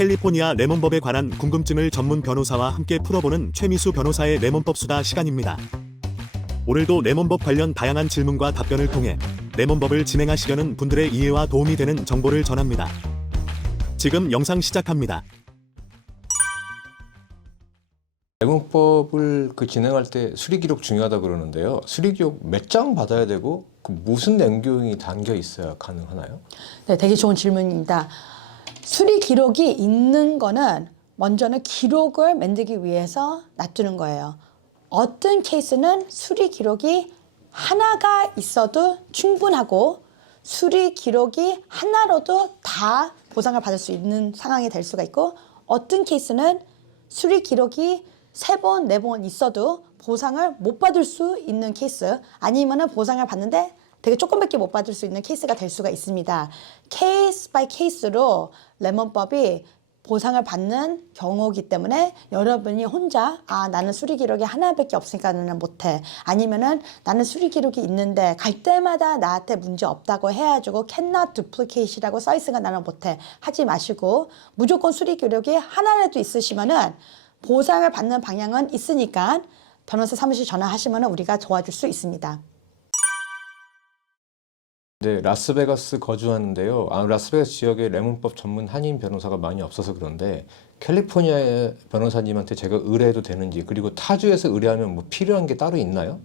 캘리포니아 레몬법에 관한 궁금증을 전문 변호사와 함께 풀어보는 최미수 변호사의 레몬법 수다 시간입니다. 오늘도 레몬법 관련 다양한 질문과 답변을 통해 레몬법을 진행하시려는 분들의 이해와 도움이 되는 정보를 전합니다. 지금 영상 시작합니다. 대공법을 그 진행할 때 수리 기록 중요하다 그러는데요. 수리 기록 몇 장 받아야 되고 그 무슨 내용이 담겨 있어야 가능하나요? 네, 되게 좋은 질문입니다. 수리 기록이 있는 거는 먼저는 기록을 만들기 위해서 놔두는 거예요. 어떤 케이스는 수리 기록이 하나가 있어도 충분하고 수리 기록이 하나로도 다 보상을 받을 수 있는 상황이 될 수가 있고 어떤 케이스는 수리 기록이 세 번, 네 번 있어도 보상을 못 받을 수 있는 케이스 아니면 은 보상을 받는데 되게 조금밖에 못 받을 수 있는 케이스가 될 수가 있습니다. 케이스 바이 케이스로 레몬법이 보상을 받는 경우이기 때문에 여러분이 혼자 아 나는 수리 기록이 하나밖에 없으니까 나는 못해 아니면은 나는 수리 기록이 있는데 갈 때마다 나한테 문제 없다고 해가지고 cannot duplicate이라고 써 있으니까 나는 못해 하지 마시고 무조건 수리 기록이 하나라도 있으시면은 보상을 받는 방향은 있으니까 변호사 사무실 전화하시면 우리가 도와줄 수 있습니다. 네, 라스베가스 거주하는데요. 아, 라스베가스 지역에 레몬법 전문 한인 변호사가 많이 없어서 그런데 캘리포니아의 변호사님한테 제가 의뢰해도 되는지 그리고 타주에서 의뢰하면 뭐 필요한 게 따로 있나요?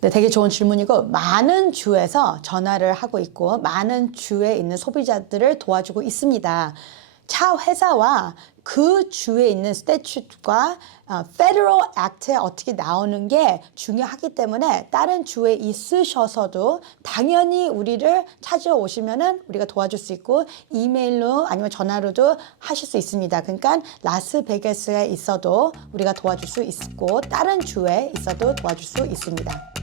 네, 되게 좋은 질문이고 많은 주에서 전화를 하고 있고 많은 주에 있는 소비자들을 도와주고 있습니다. 차 회사와 그 주에 있는 스태츄트과 어, Federal Act에 어떻게 나오는 게 중요하기 때문에 다른 주에 있으셔서도 당연히 우리를 찾아오시면은 우리가 도와줄 수 있고 이메일로 아니면 전화로도 하실 수 있습니다. 그러니까 라스베가스에 있어도 우리가 도와줄 수 있고 다른 주에 있어도 도와줄 수 있습니다.